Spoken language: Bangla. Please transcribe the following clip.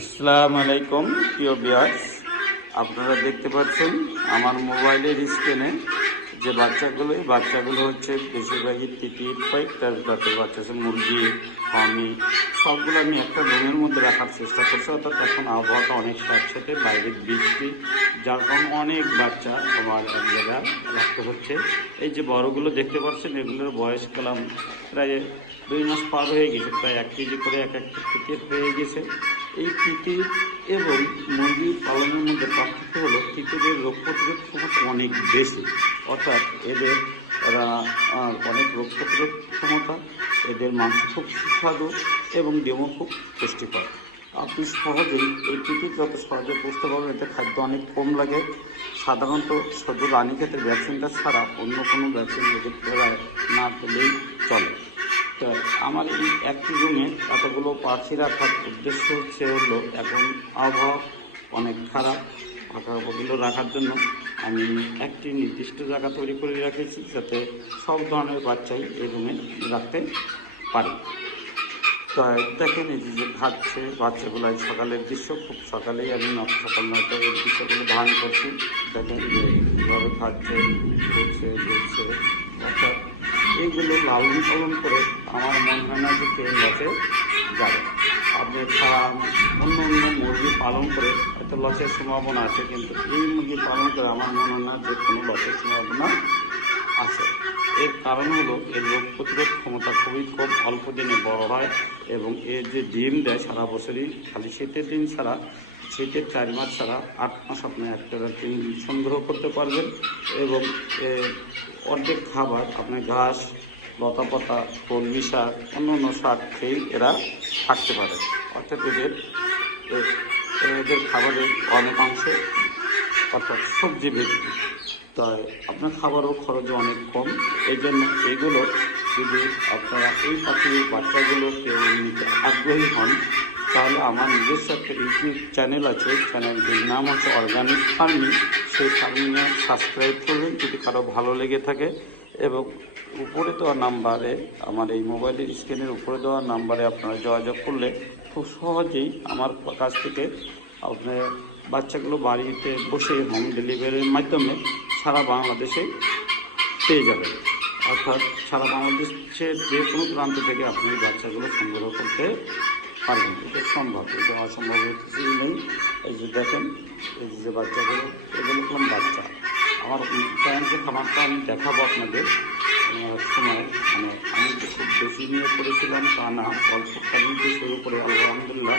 আসসালামু আলাইকুম প্রিয় ভিউয়ার্স, আপনারা দেখতে পাচ্ছেন আমার মোবাইলের স্ক্রিনে যে বাচ্চাগুলো হচ্ছে বেশিরভাগই তিতির কয়েকটার জাতের বাচ্চা আছে। মুরগি, ফার্মি সবগুলো আমি একটা রুমের মধ্যে রাখার চেষ্টা করছি। অর্থাৎ এখন আবহাওয়াটা অনেক স্যাঁতসেঁতে, বাইরের বৃষ্টি, যার কারণে অনেক বাচ্চা আমার এক জায়গায় রাখতে হচ্ছে। এই যে বড়গুলো দেখতে পাচ্ছেন, এগুলোর বয়স কালাম প্রায় 2 মাস পার হয়ে গেছে। প্রায় 1 কেজি করে এক একটা তিতির হয়ে গেছে। এই তিতির এবং মুরগি পালনের মধ্যে পার্থক্য হলো তিতিরের রোগ প্রতিরোধ ক্ষমতা অনেক বেশি। অর্থাৎ এদের অনেক রোগ প্রতিরোধ ক্ষমতা, এদের মাংস খুব সুস্বাদু এবং ডিমও খুব পুষ্টিকর। আপনি সহজেই এই তিতির যত সহজে পুষতে পারবেন। এতে খাদ্য অনেক কম লাগে। সাধারণত শুধু রানীক্ষেতের ভ্যাকসিনটা ছাড়া অন্য কোনো ভ্যাকসিন এদের না পেলেই চলে। তো আমার এই একটি রুমে এতগুলো পাখি রাখার উদ্দেশ্য হলো এখন আবহাওয়া অনেক খারাপ, পাখিগুলো রাখার জন্য আমি একটি নির্দিষ্ট জায়গা তৈরি করে রেখেছি, যাতে সব ধরনের বাচ্চাই এই রুমে রাখতে পারি। তো দেখেন এই যে খাচ্ছে বাচ্চাগুলো, সকালের দৃশ্য, খুব সকালেই আমি সকাল 9টায় এই দৃশ্যগুলো ধারণ করছি। দেখেন যে কীভাবে খাচ্ছে, ঘুরছে। অর্থাৎ এইগুলো লালন পালন করে আমার মনে হয় না যে কেউ লসে যাবে। আপনি অন্য মুরগি পালন করে হয়তো লসের সম্ভাবনা আছে, কিন্তু এই মুরগি পালন করে আমার মনে হয় না যে কোনো লসের সম্ভাবনা আছে। এর কারণ হলো এর রোগ প্রতিরোধ ক্ষমতা খুবই কম, অল্প দিনে বড় হয় এবং এর যে ডিম দেয় সারা বছরই, খালি শীতের দিন ছাড়া, শীতের 4 মাস ছাড়া 8 মাস আপনি একটা ডিম সংগ্রহ করতে পারবেন। এবং অর্ধেক খাবার আপনি ঘাস, লতাপাতা, কলমি শাক, অন্য শাক খেয়েই এরা থাকতে পারে। অর্থাৎ এদের খাবারের অনেকাংশ অর্থাৎ সবজি বেশি, তাই আপনার খাবারও খরচও অনেক কম। এই জন্য এগুলো যদি আপনারা এই পাখির বাচ্চাগুলো কেউ নিতে আগ্রহী হন, তাহলে আমার নিজস্ব একটা ইউটিউব চ্যানেল আছে, চ্যানেলটির নাম হচ্ছে অর্গানিক ফার্মিং। সেই ফার্মিংয়ে সাবস্ক্রাইব করবেন যদি কারো ভালো লেগে থাকে। এবং উপরে দেওয়া নাম্বারে, আমার এই মোবাইলের স্ক্রিনের উপরে দেওয়া নাম্বারে আপনারা যোগাযোগ করলে খুব সহজেই আমার কাছ থেকে আপনার বাচ্চাগুলো বাড়িতে বসে হোম ডেলিভারির মাধ্যমে সারা বাংলাদেশে পেয়ে যাবেন। অর্থাৎ সারা বাংলাদেশের যে কোনো প্রান্ত থেকে আপনি বাচ্চাগুলো সংগ্রহ করতে পারবেন। এটা সম্ভব, এটা অসম্ভব কিছুই নেই। এই যে দেখেন এই যে বাচ্চাগুলো, এগুলো কোন বাচ্চা। আমার প্যারেন্টসের খাবারটা আমি দেখাবো আপনাদের সময়। আমি তো খুব বেশি নিয়ে করেছিলাম তা না, অল্প খালি দিয়ে শুরু করে আলহামদুলিল্লাহ